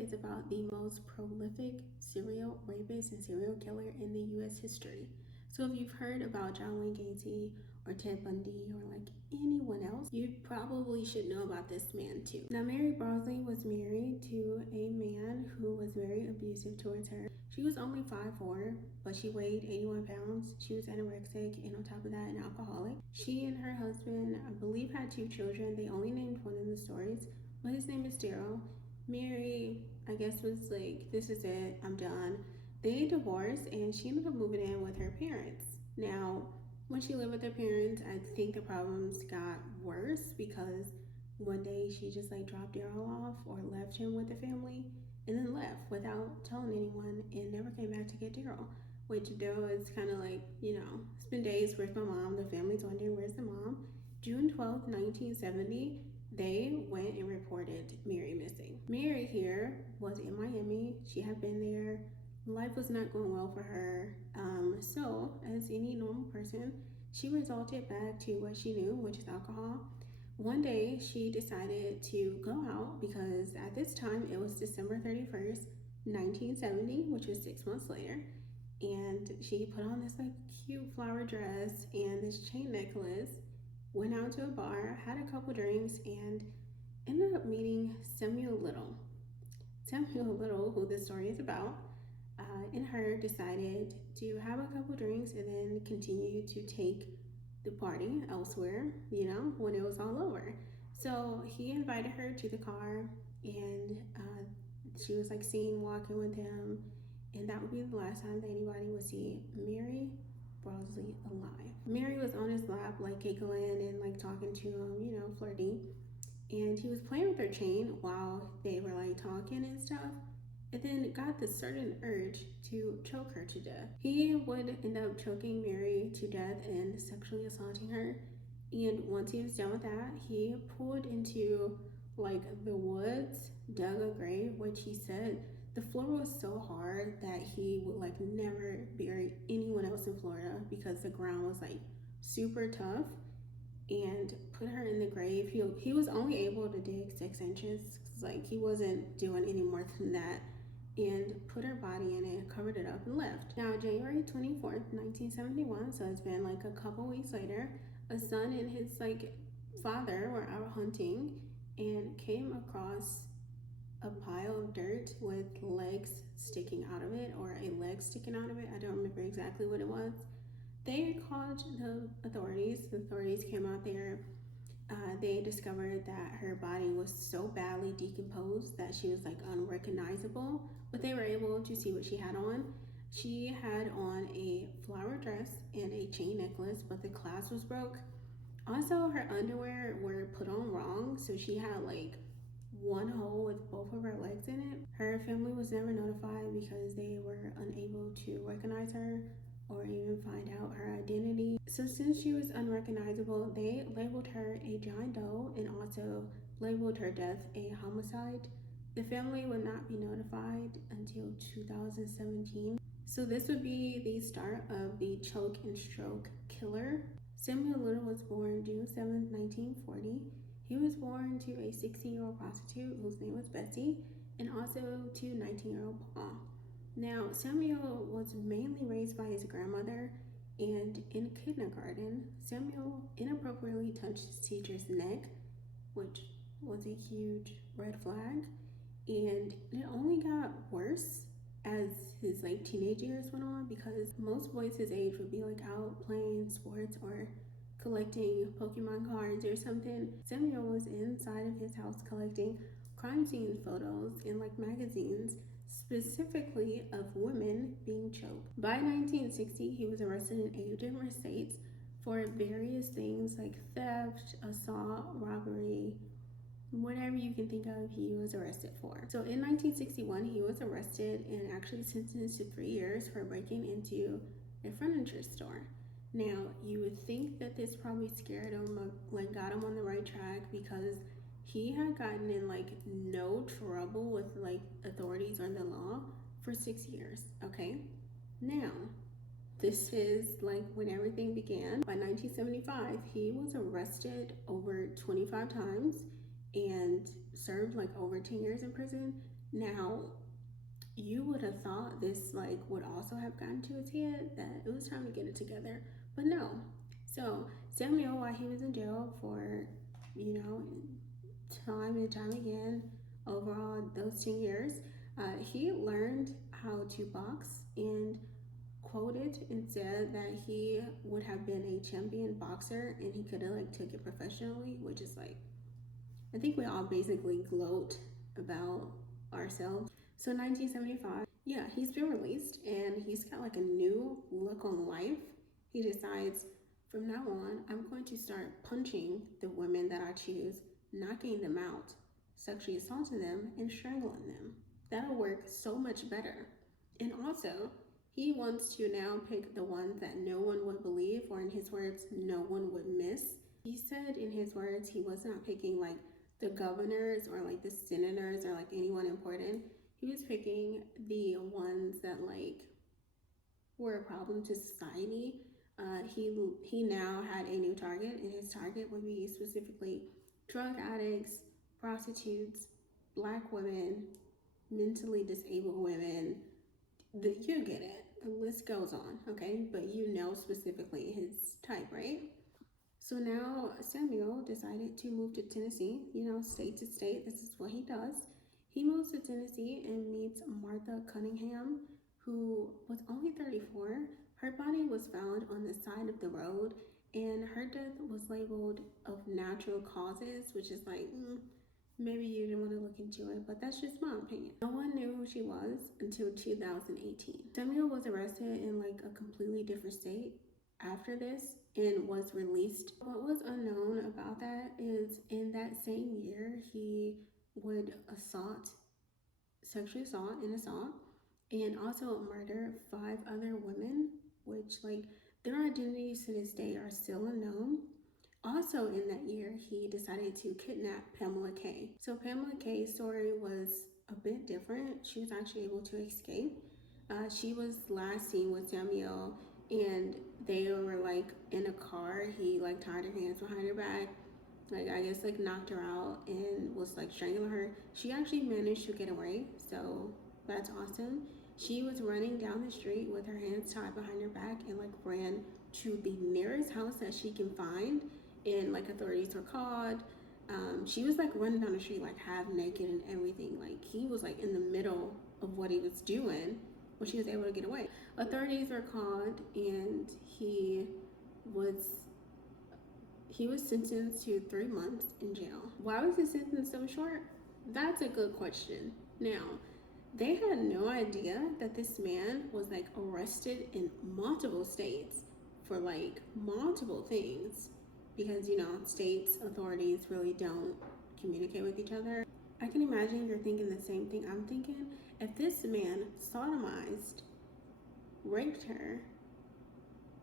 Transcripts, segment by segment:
is about the most prolific serial rapist and serial killer in the U.S. history. So if you've heard about John Wayne Gacy or Ted Bundy or like anyone else, you probably should know about this man too. Now, Mary Broadsley was married to a man who was very abusive towards her. She was only 5'4", but she weighed 81 pounds. She was anorexic and on top of that, an alcoholic. She and her husband, I believe, had 2 children. They only named one in the stories, but his name is Daryl. Mary, I guess, was like, this is it, I'm done. They divorced and she ended up moving in with her parents. Now, when she lived with her parents, I think the problems got worse because one day she just like dropped Daryl off or left him with the family and then left without telling anyone and never came back to get Daryl. Which Daryl is kind of like, it's been days, where's my mom? The family's wondering, where's the mom? June 12th, 1970, they went and reported Mary missing. Mary here was in Miami. She had been there. Life was not going well for her. So, as any normal person, she resorted back to what she knew, which is alcohol. One day, she decided to go out because at this time, it was December 31st, 1970, which was 6 months later. And she put on this like cute flower dress and this chain necklace, went out to a bar, had a couple drinks, and ended up meeting Samuel Little. Samuel Little, who this story is about, and her decided to have a couple drinks and then continue to take the party elsewhere, when it was all over. So he invited her to the car, and she was like seen walking with him, and that would be the last time that anybody would see Mary Broadsley alive. Mary was on his lap, like giggling and like talking to him, flirty. And he was playing with her chain while they were like talking and stuff. And then got this certain urge to choke her to death. He would end up choking Mary to death and sexually assaulting her. And once he was done with that, he pulled into like the woods, dug a grave, which he said the floor was so hard that he would like never bury anyone else in Florida because the ground was like super tough, and put her in the grave. He was only able to dig 6 inches, like he wasn't doing any more than that, and put her body in it, covered it up, and left. Now, January 24th, 1971, so it's been like a couple weeks later, a son and his like father were out hunting and came across a pile of dirt with legs sticking out of it, or a leg sticking out of it. I don't remember exactly what it was. They called the authorities. The authorities came out there. They discovered that her body was so badly decomposed that she was like unrecognizable, but they were able to see what she had on. She had on a flower dress and a chain necklace, but the clasp was broke. Also, her underwear were put on wrong, so she had like one hole with both of her legs in it. Her family was never notified because they were unable to recognize her or even find out her identity. So since she was unrecognizable, they labeled her a John Doe and also labeled her death a homicide. The family would not be notified until 2017. So this would be the start of the choke and stroke killer. Samuel Little was born June 7th, 1940. He was born to a 16-year-old prostitute whose name was Betsy, and also to 19-year-old Paul. Now, Samuel was mainly raised by his grandmother, and in kindergarten, Samuel inappropriately touched his teacher's neck, which was a huge red flag, and it only got worse as his like teenage years went on, because most boys his age would be like out playing sports or collecting Pokemon cards or something. Samuel was inside of his house collecting crime scene photos in like magazines, specifically of women being choked. By 1960, he was arrested in 8 different states for various things like theft, assault, robbery, whatever you can think of, he was arrested for. So in 1961, he was arrested and actually sentenced to 3 years for breaking into a furniture store. Now, you would think that this probably scared him, like got him on the right track, because he had gotten in like no trouble with like authorities or the law for 6 years, okay? Now, this is like when everything began. By 1975, he was arrested over 25 times and served like over 10 years in prison. Now, you would have thought this like would also have gotten to his head that it was time to get it together, but no. So Samuel, while he was in jail for, you know, time and time again, overall those 10 years, he learned how to box and quoted and said that he would have been a champion boxer and he could have like took it professionally, which is like, I think we all basically gloat about ourselves. So 1975, yeah, he's been released and he's got like a new look on life. He decides from now on, I'm going to start punching the women that I choose, knocking them out, sexually assaulting them, and strangling them. That'll work so much better. And also, he wants to now pick the ones that no one would believe, or in his words, no one would miss. He said in his words, he was not picking like the governors or like the senators or like anyone important. He was picking the ones that like were a problem to society. He now had a new target, and his target would be specifically drug addicts, prostitutes, black women, mentally disabled women. You get it. The list goes on, okay? But you know specifically his type, right? So now Samuel decided to move to Tennessee, state to state. This is what he does. He moves to Tennessee and meets Martha Cunningham, who was only 34. Her body was found on the side of the road, and her death was labeled of natural causes, which is like, maybe you didn't want to look into it, but that's just my opinion. No one knew who she was until 2018. Samuel was arrested in like a completely different state after this and was released. What was unknown about that is in that same year, he would sexually assault and assault, and also murder 5 other women, which, like, their identities to this day are still unknown. Also, in that year, he decided to kidnap Pamela Kay. So, Pamela Kay's story was a bit different. She was actually able to escape. She was last seen with Samuel, and they were like in a car. He like tied her hands behind her back, like I guess like knocked her out and was like strangling her. She actually managed to get away, so that's awesome. She was running down the street with her hands tied behind her back and like ran to the nearest house that she can find, and like authorities were called. She was like running down the street like half naked and everything. Like he was like in the middle of what he was doing when she was able to get away. Authorities were called, and was he was sentenced to 3 months in jail. Why was his sentence so short? That's a good question. Now, they had no idea that this man was like arrested in multiple states for like multiple things because states authorities really don't communicate with each other. I can imagine you're thinking the same thing I'm thinking. If this man sodomized, raped her,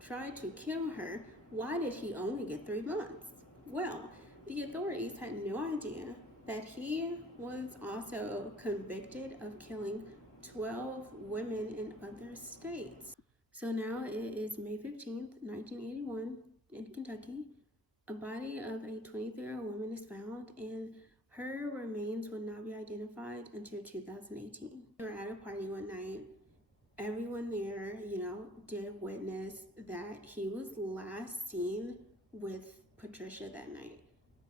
tried to kill her, why did he only get 3 months? Well, the authorities had no idea that he was also convicted of killing 12 women in other states. So now it is May 15th, 1981, in Kentucky. A body of a 23-year-old woman is found, and her remains would not be identified until 2018. They were at a party one night. Everyone there, did witness that he was last seen with Patricia that night.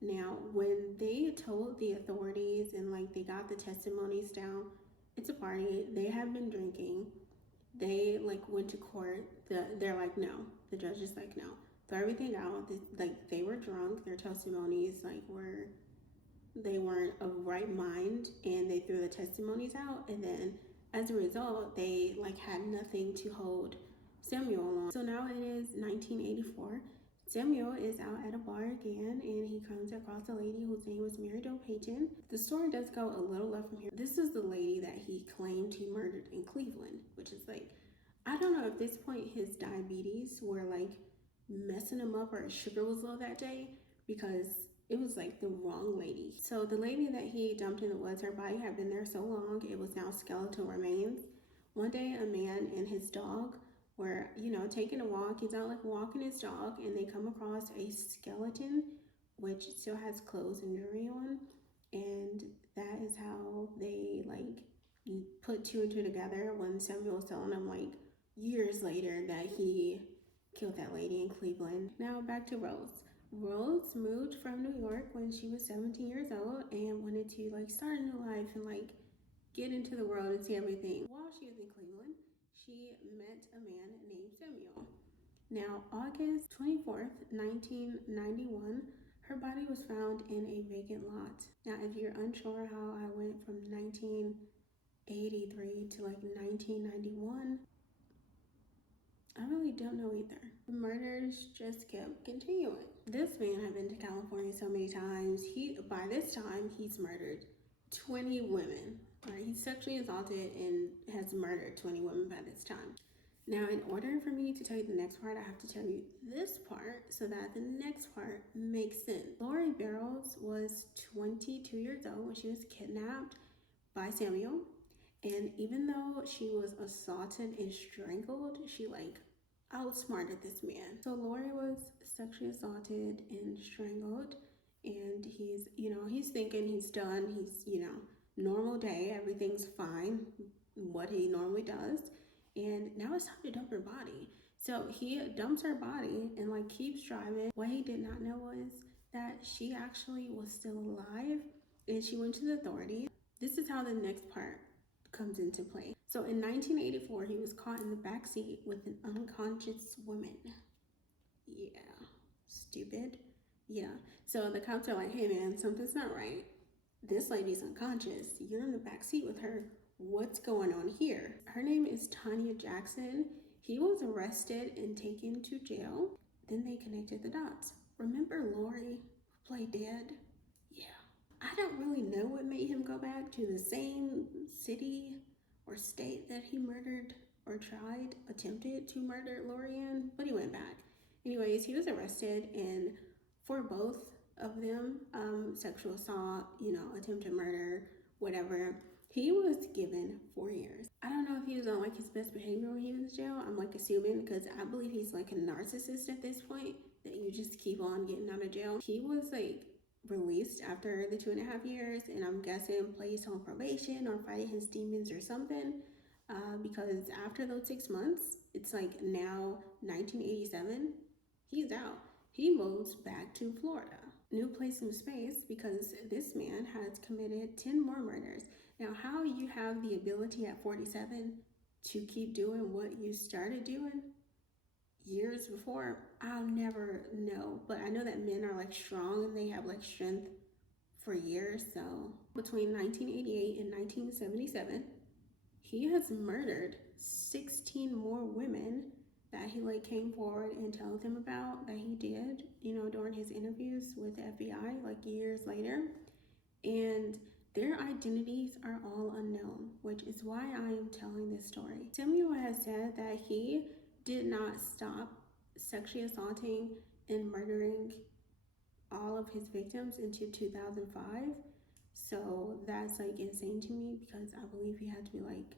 Now, when they told the authorities and like they got the testimonies down, it's a party. They have been drinking. They like went to court. They're like, no. The judge is like, no. Throw everything out. Like they were drunk. Their testimonies they weren't of right mind, and they threw the testimonies out, and then as a result they like had nothing to hold Samuel on. So now it is 1984. Samuel is out at a bar again, and he comes across a lady whose name was Mary Jo Payton. The story does go a little left from here. This is the lady that he claimed he murdered in Cleveland, which is like, I don't know, at this point his diabetes were like messing him up, or his sugar was low that day, because it was like the wrong lady. So the lady that he dumped in the woods, her body had been there so long, it was now skeletal remains. One day, a man and his dog were, taking a walk. He's out like walking his dog, and they come across a skeleton, which still has clothes and jewelry on. And that is how they like put two and two together when Samuel was telling him like years later that he killed that lady in Cleveland. Now back to Rose. Rose moved from New York when she was 17 years old and wanted to like start a new life and like get into the world and see everything. While she was in Cleveland, she met a man named Samuel. Now, August 24th, 1991, her body was found in a vacant lot. Now, if you're unsure how I went from 1983 to like 1991, I really don't know either. The murders just kept continuing. This man had been to California so many times. By this time he's murdered 20 women. Right? He's sexually assaulted and has murdered 20 women by this time. Now, in order for me to tell you the next part, I have to tell you this part so that the next part makes sense. Lori Barrows was 22 years old when she was kidnapped by Samuel. And even though she was assaulted and strangled, she like outsmarted this man. So Lori was sexually assaulted and strangled, and he's thinking he's done. He's, normal day, everything's fine, what he normally does. And now it's time to dump her body. So he dumps her body and like keeps driving. What he did not know was that she actually was still alive, and she went to the authorities. This is how the next part comes into play. So in 1984, he was caught in the back seat with an unconscious woman. Yeah, stupid. Yeah. So the cops are like, hey man, something's not right. This lady's unconscious. You're in the back seat with her. What's going on here? Her name is Tanya Jackson. He was arrested and taken to jail. Then they connected the dots. Remember Lori, who played dead? Yeah. I don't really know what made him go back to the same city or state that he murdered or attempted to murder Lori in, but he went back. Anyways, he was arrested, and for both of them, sexual assault, attempted murder, whatever, he was given 4 years. I don't know if he was on like his best behavior when he was in jail. I'm like assuming, because I believe he's like a narcissist at this point, that you just keep on getting out of jail. He was like released after the 2.5 years, and I'm guessing placed on probation or fighting his demons or something, because after those 6 months, it's like now 1987, he's out. He moves back to Florida. New place, new space, because this man has committed 10 more murders. Now, how you have the ability at 47 to keep doing what you started doing years before, I'll never know. But I know that men are like strong and they have like strength for years. So between 1988 and 1977, he has murdered 16 more women that he like came forward and told them about that he did, during his interviews with the FBI like years later. And their identities are all unknown, which is why I am telling this story. Samuel has said that he did not stop sexually assaulting and murdering all of his victims until 2005. So that's like insane to me, because I believe he had to be like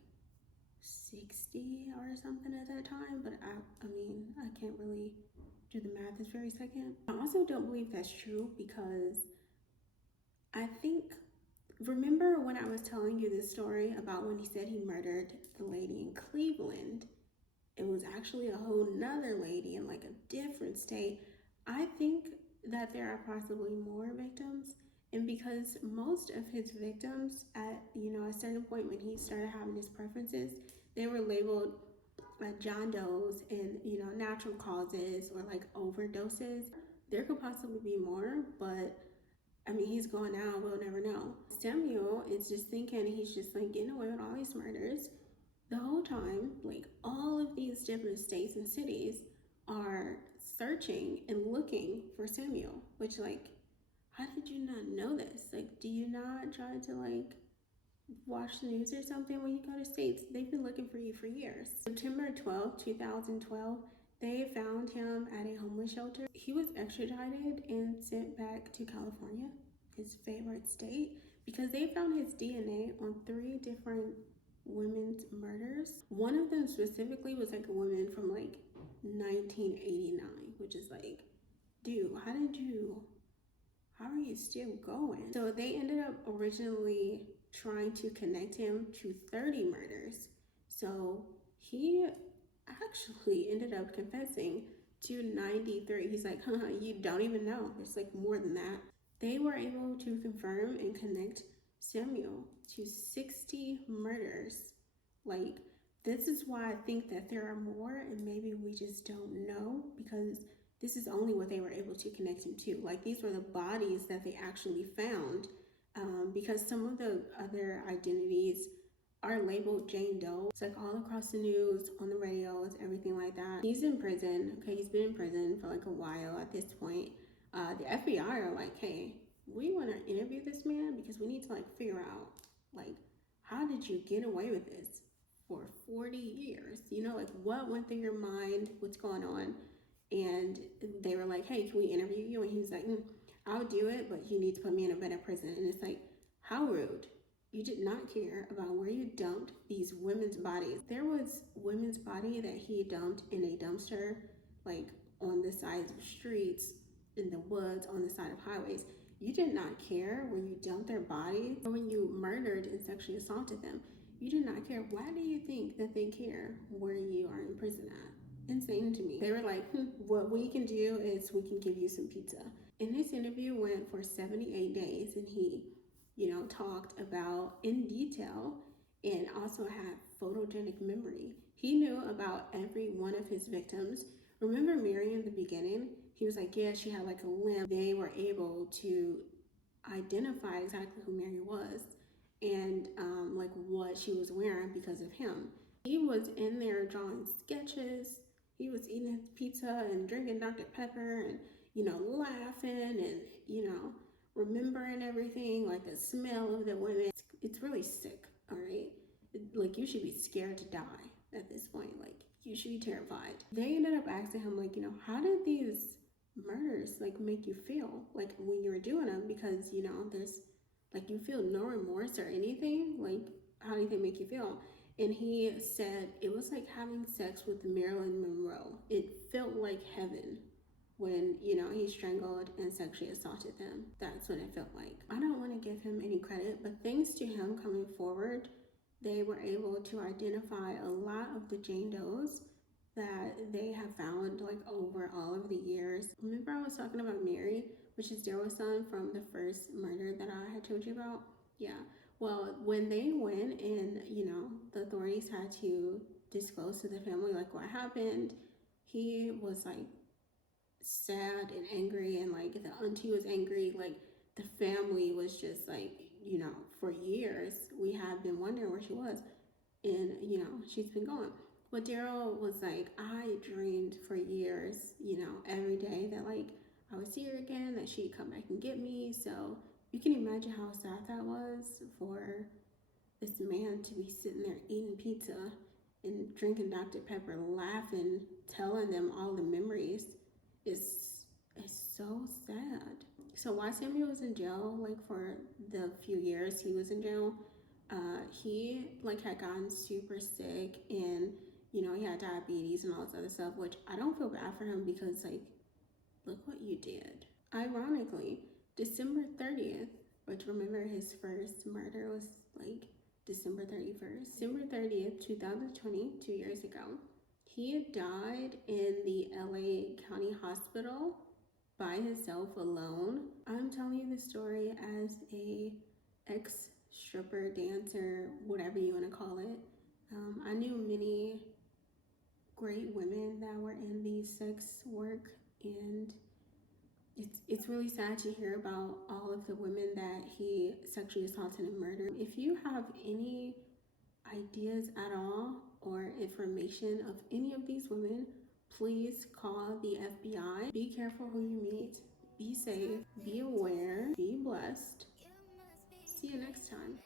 60 or something at that time, but I mean, I can't really do the math this very second. I also don't believe that's true, because I think, remember when I was telling you this story about when he said he murdered the lady in Cleveland? It was actually a whole nother lady in like a different state. I think that there are possibly more victims, and because most of his victims at a certain point when he started having his preferences, they were labeled John Doe's and natural causes or like overdoses. There could possibly be more, but I mean, he's gone now, we'll never know. Samuel is just thinking he's just like getting away with all these murders. The whole time, like all of these different states and cities are searching and looking for Samuel, which like, how did you not know this? Like, do you not try to like watch the news or something when you go to states? They've been looking for you for years. September 12th, 2012, they found him at a homeless shelter. He was extradited and sent back to California, his favorite state, because they found his DNA on 3 different women's murders. One of them specifically was like a woman from like 1989, which is like, dude, how are you still going? So they ended up originally trying to connect him to 30 murders. So he actually ended up confessing to 93. He's like, you don't even know. There's like more than that. They were able to confirm and connect Samuel to 60 murders. Like, this is why I think that there are more, and maybe we just don't know, because this is only what they were able to connect him to. Like, these were the bodies that they actually found, because some of the other identities are labeled Jane Doe. It's like all across the news, on the radios, everything like that. He's in prison. Okay, he's been in prison for like a while at this point. The FBI are like, hey, we want to interview this man because we need to like figure out like, how did you get away with this for 40 years? You know, like what went through your mind? What's going on? And they were like, hey, can we interview you? And he was like, I'll do it, but you need to put me in a better prison. And it's like, how rude. You did not care about where you dumped these women's bodies. There was women's body that he dumped in a dumpster, like on the sides of streets, in the woods, on the side of highways. You did not care where you dumped their bodies or when you murdered and sexually assaulted them. You did not care. Why do you think that they care where you are in prison at? Insane to me. They were like, what we can do is we can give you some pizza. And this interview went for 78 days, and he talked about in detail and also had photogenic memory. He knew about every one of his victims. Remember Mary in the beginning? He was like, yeah, she had like a limp. They were able to identify exactly who Mary was and like what she was wearing because of him. He was in there drawing sketches. He was eating his pizza and drinking Dr. Pepper and, laughing and, remembering everything, like the smell of the women. It's really sick, all right? Like, you should be scared to die at this point. Like, you should be terrified. They ended up asking him, like, how did these murders, like, make you feel? Like, when you were doing them, because, there's, like, you feel no remorse or anything. Like, how do they make you feel? And he said it was like having sex with Marilyn Monroe. It felt like heaven when, he strangled and sexually assaulted them. That's what it felt like. I don't want to give him any credit, but thanks to him coming forward, they were able to identify a lot of the Jane Does that they have found like over all of the years. Remember I was talking about Mary, which is Daryl's son from the first murder that I had told you about? Yeah. Well, when they went and, the authorities had to disclose to the family like what happened, he was like sad and angry, and like the auntie was angry. Like the family was just like, for years we have been wondering where she was, and she's been gone. But Daryl was like, I dreamed for years, every day that like I would see her again, that she'd come back and get me. So you can imagine how sad that was for this man to be sitting there eating pizza and drinking Dr. Pepper, laughing, telling them all the memories. It's so sad. So while Samuel was in jail, like for the few years he was in jail, he like had gotten super sick, and he had diabetes and all this other stuff, which I don't feel bad for him because like, look what you did. Ironically, December 30th, which remember his first murder was like December 31st. December 30th, 2020, 2 years ago, he died in the LA County Hospital by himself alone. I'm telling you this story as a ex-stripper, dancer, whatever you want to call it. I knew many great women that were in the sex work, and it's really sad to hear about all of the women that he sexually assaulted and murdered. If you have any ideas at all or information of any of these women, please call the FBI. Be careful who you meet. Be safe. Be aware. Be blessed. See you next time.